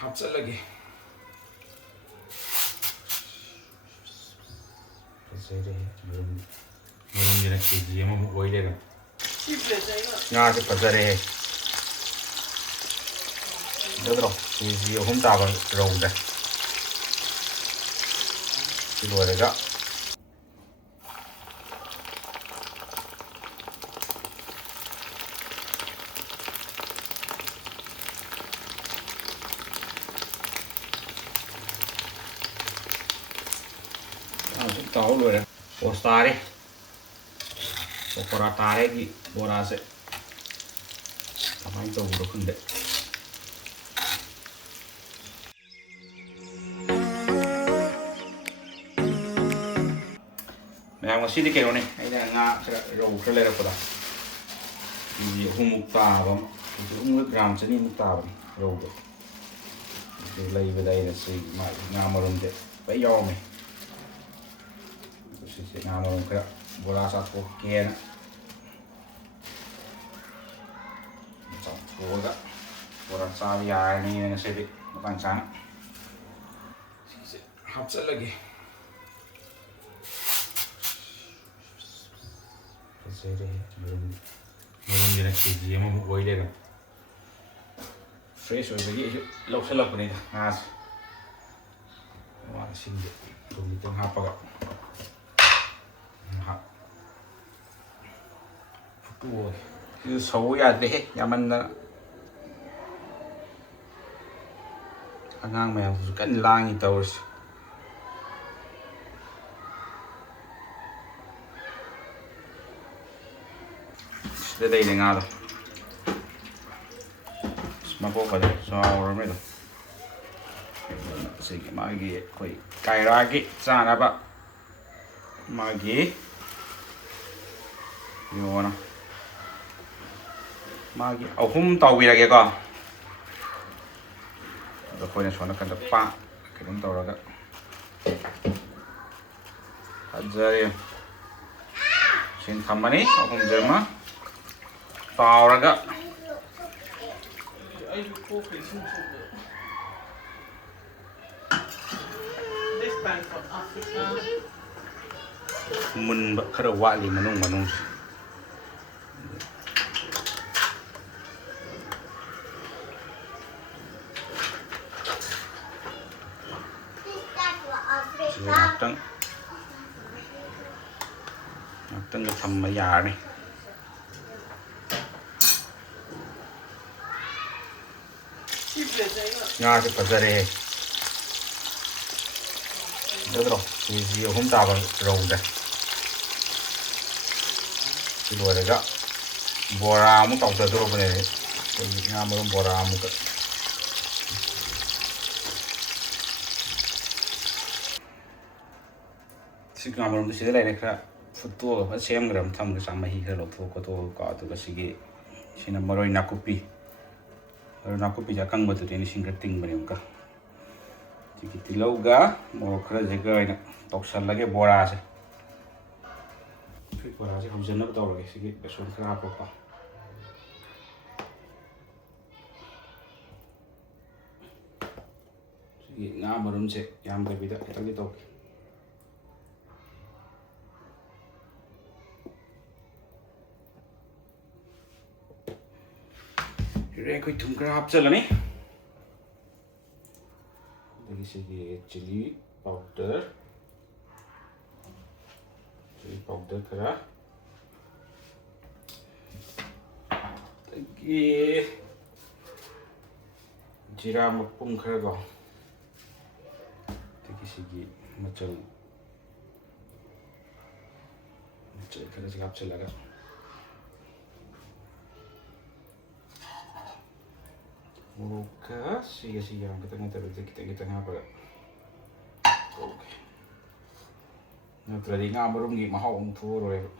ꯍꯥꯞꯆꯜꯂꯒꯦ ꯐꯖꯔꯦ ꯃꯔꯨꯝꯁꯤꯅ ꯀꯦꯖꯤ ꯑꯃꯃꯨꯛ ꯑꯣꯏ ꯂꯩꯔꯝꯃꯦ ꯉꯥꯁꯦ ꯐꯖꯔꯦ ꯐꯖꯗ꯭ꯔꯣ ꯀꯦꯖꯤ 3 ꯇꯥꯕ ꯔꯧꯗ ꯁꯤ ꯂꯣꯏꯔꯒ ꯇꯥꯎ ꯂꯣꯏꯔꯦ ꯄꯣꯁ ꯇꯥꯔꯦ ꯄꯀꯣꯔꯥ ꯇꯥꯔꯦꯒꯤ ꯕꯣꯔꯥꯁꯦ ꯀꯃꯥꯏꯅ ꯇꯧꯕꯅꯣ ꯈꯪꯗꯦ ꯃꯌꯥꯝ ꯉꯁꯤꯗꯤ ꯀꯩꯅꯣꯅꯦ ꯑꯩꯅ ꯉꯥ ꯈꯔ ꯔꯧ ꯈꯔ ꯂꯩꯔꯛꯄꯗ ꯀꯦꯖꯤ 3 ꯇꯥꯕ ꯀꯦꯖꯤ 3 ꯒ꯭ꯔꯥꯝ 200 ꯇꯥꯕꯅꯤ ꯔꯧꯗꯣ ꯑꯗꯨ ꯂꯩꯕꯗ ꯑꯩꯅ ꯁꯤ ꯉꯥ ꯃꯔꯨꯝꯁꯦ ꯂꯣꯏ ꯌꯥꯎꯔꯝꯃꯦ ꯁꯤꯁꯦ ꯉꯥ ꯃꯔꯨꯝ ꯈꯔ ꯕꯣꯔꯥ ꯆꯥꯊꯣꯛꯀꯦꯅ ꯆꯥꯊꯣꯛꯑꯒ ꯕꯣꯔꯥ ꯆꯥꯕ ꯌꯥꯔꯅꯤꯅ ꯉꯁꯤꯗꯤ ꯃꯇꯥꯡ ꯆꯥꯅ ꯁꯤꯁꯦ ꯍꯥꯞꯆꯜꯂꯒꯦ ꯐꯖꯔꯦ ꯃꯔꯨꯝꯁꯤꯅ ꯀꯦꯖꯤ ꯑꯃꯃꯨꯛ ꯑꯣꯏ ꯂꯩꯔꯝꯃꯦ ꯐ꯭ꯔꯦꯁ ꯑꯣꯏꯕꯒꯤ ꯑꯩꯁꯨ ꯂꯧꯁꯜꯂꯛꯄꯅꯤꯗ ꯉꯥꯁꯦ ꯁꯤꯡꯁꯦ ꯊꯨꯝ ꯈꯤꯇꯪ ꯍꯥꯞꯄꯒ ꯉꯥꯏꯍꯥꯛ ꯐꯨꯠꯇꯣꯛꯑꯒꯦ ꯁꯤꯁꯨ ꯁꯧ ꯌꯥꯗ꯭ꯔꯦꯍꯦ ꯌꯥꯝꯃꯟꯗꯅ ꯑꯉꯥꯡ ꯃꯌꯥꯝꯁꯤꯁꯨ ꯀꯟꯅ ꯂꯥꯡꯉꯤ ꯇꯧꯔꯤꯁꯦ ꯁꯤꯗ ꯂꯩꯔꯦ ꯉꯥꯗꯣ ꯃꯀꯣꯛꯀꯗꯣ ꯆꯥꯎꯔꯕꯅꯤꯗ ꯁꯤꯒꯤ ꯃꯥꯒꯤ ꯑꯩꯈꯣই ꯀꯥꯏꯔꯥꯒꯤ ꯆꯥꯅꯕ ꯃꯥꯒꯤ ꯌꯣꯅ ꯃꯥꯒꯤ 3 ꯇꯧꯕꯤꯔꯒꯦꯀꯣ ꯑꯗꯣ ꯑꯩꯈꯣꯏꯅ ꯁꯣꯝ ꯅꯥꯀꯟꯗ ꯀꯩꯅꯣꯝ ꯇꯧꯔꯒ ꯐꯖꯔꯦ ꯁꯤꯡ ꯊꯝꯃꯅꯤ 3ꯖꯤꯃ ꯇꯥꯎꯔꯒ ꯃꯨꯟꯕ ꯈꯔ ꯋꯥꯠꯂꯤ ꯃꯅꯨꯡꯁꯦ ꯉꯥꯛꯇꯪꯒ ꯊꯝꯕ ꯌꯥꯔꯅꯤ ꯉꯥꯁꯦ ꯐꯖꯔꯦ ꯐꯖꯗ꯭ꯔꯣ ꯀꯦꯖꯤ 3 ꯇꯥꯕ ꯔꯧꯗ ꯁꯤ ꯂꯣꯏꯔꯒ ꯕꯣꯔꯥ ꯑꯃꯨꯛ ꯇꯧꯊꯗꯣꯔꯕꯅꯦ ꯑꯩꯈꯣꯏꯒꯤ ꯉꯥ ꯃꯔꯨꯝ ꯕꯣꯔꯥ ꯑꯃꯨꯛꯀ ꯁꯤ ꯉꯥ ꯃꯔꯨꯝꯗꯣ ꯁꯤꯗ ꯂꯩꯔꯦ ꯈꯔ ꯐꯨꯠꯇꯣꯛꯑꯒ ꯐꯖꯅ ꯁꯦꯝꯈ꯭ꯔꯕ ꯊꯝꯒ ꯃꯍꯤ ꯈꯔ ꯂꯧꯊꯣꯛ ꯈꯣꯠꯇꯣꯛꯑꯒꯀꯣ ꯑꯗꯨꯒ ꯁꯤꯅ ꯃꯔꯣꯏ ꯅꯥꯀꯨꯞꯄꯤꯁꯦ ꯑꯀꯪꯕꯗꯨꯗꯤ ꯑꯩꯅ ꯏꯁꯤꯡ ꯈꯔ ꯇꯤꯡꯕꯅꯦ ꯑꯃꯨꯛꯀ ꯁꯤꯒꯤ ꯇꯤꯜꯍꯧꯒ ꯃꯣꯔꯣꯛ ꯈꯔꯁꯤꯒ ꯑꯣꯏꯅ ꯇꯧꯁꯜꯂꯒꯦ ꯕꯣꯔꯥꯁꯦ ꯑꯩꯈꯣꯏ ꯕꯣꯔꯥꯁꯦ ꯍꯧꯖꯟꯅꯕ ꯇꯧꯔꯒꯦ ꯁꯤꯒꯤ ꯕꯦꯁꯣꯟ ꯈꯔ ꯍꯥꯞꯄꯛꯄ ꯁꯤꯒꯤ ꯉꯥ ꯃꯔꯨꯝꯁꯦ ꯌꯥꯝꯗꯕꯤꯗ ꯈꯤꯇꯪꯗꯤ ꯇꯧꯒꯦ ꯑꯩꯈꯣꯏ ꯊꯨꯝ ꯈꯔ ꯍꯥꯞꯆꯜꯂꯅꯤ ꯑꯗꯒꯤ ꯁꯤꯒꯤ ꯆꯤꯂꯤ ꯄꯥꯎꯗꯔ ꯈꯔ ꯑꯗꯒꯤ ꯖꯤꯔꯥ ꯃꯄꯨꯝ ꯈꯔꯀꯣ ꯑꯗꯒꯤ ꯁꯤꯒꯤ ꯃꯆꯜ ꯈꯔꯁꯤ ꯍꯥꯞꯆꯜꯂꯒ ꯃꯣꯔꯣꯛꯀ ꯁꯤꯒꯁꯤ ꯌꯥꯝ ꯈꯤꯇꯪ ꯅꯠꯇꯕꯤꯗ ꯈꯤꯇꯪ ꯍꯥꯞꯄꯒ ꯇꯧꯒꯦ ꯅꯠꯇ꯭ꯔꯗꯤ ꯉꯥ ꯃꯔꯨꯝꯒꯤ ꯃꯍꯥꯎ ꯑꯃꯨꯛ ꯊꯣꯛꯑꯔꯣꯏꯕ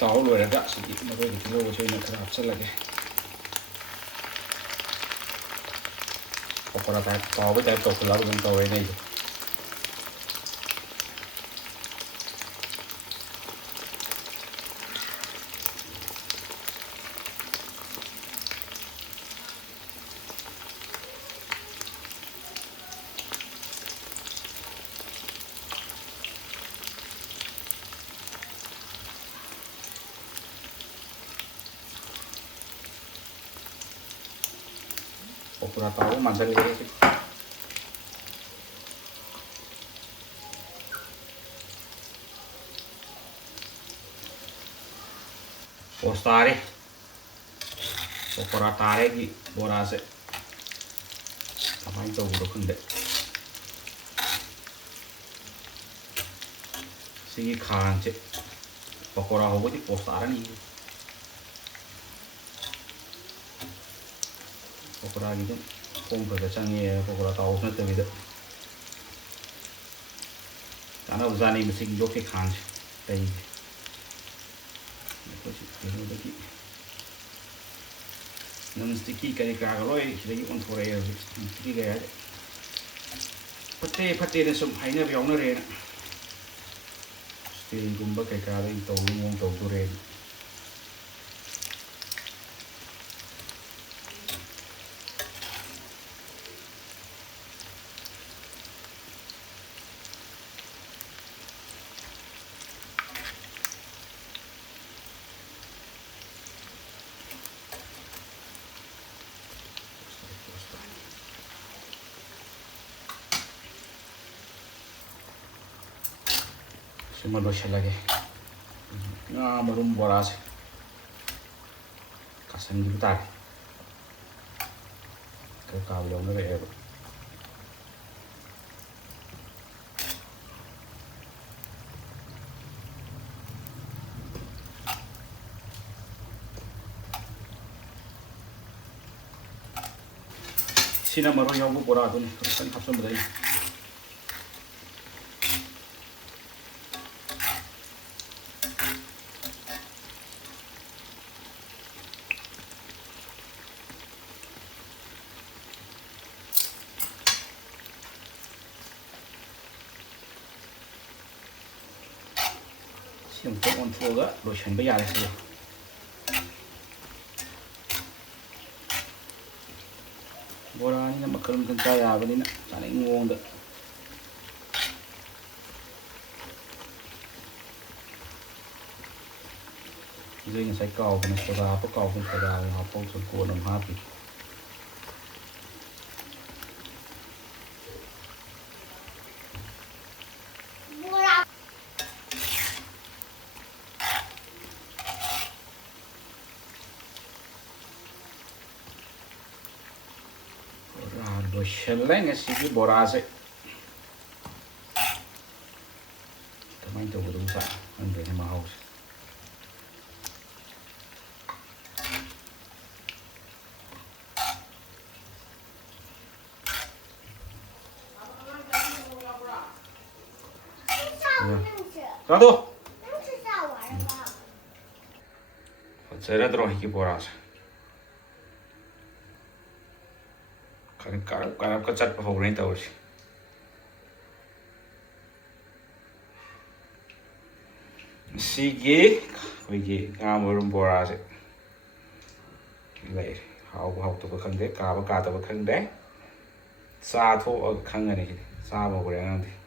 ꯇꯥꯎ ꯂꯣꯏꯔꯒ ꯁꯤꯒꯤ ꯃꯔꯣꯏꯒꯤ ꯇꯤꯜꯍꯧꯁꯦ ꯑꯣꯏꯅ ꯈꯔ ꯍꯥꯞꯆꯤꯜꯂꯒꯦ ꯄꯀꯣꯔꯥ ꯇꯥꯏꯞ ꯇꯥꯎꯕ ꯇꯥꯏꯞ ꯇꯧꯈꯠꯂꯛꯑꯒ ꯑꯗꯨꯝ ꯇꯧꯔꯦꯅꯦ ꯑꯩꯁꯦ pokora tahu mantan gitu sih. Postare pokora tare di borase apa itu udah kunde sigi kance pokora hobo di postare nih pokora gitu kompre canggih ya pokora tahu nanti gitu karena usaha nih mesti joki kance tadi ini lagi non sticky kali kagaloi lagi untuk raya sticky kayak pete dan sum haina biang nore still gumba kayak kali tahu ngomong tahu turen semua dosa lagi nah belum boras kasan gitar ke kabel udah ya sini maru yang bu boras tuh nih kan kapsul bedanya untuk onfuga lotion bayar sih borani nama kalem kencaya beli nak sana ngomong dah jadi yang saya kau pun sudah apa kau pun sudah apa suku enam hati Sheleng sih borase, teman itu berusaha untuk mau. Satu. Saya terus hiki borase. Karena kecat favorit tahu sih. Sige, wiji ngamurum borase. Này, hậu tụi khăn đấy, cà tuh khăn đấy, xa thu ở khăn này, xa vào cái này.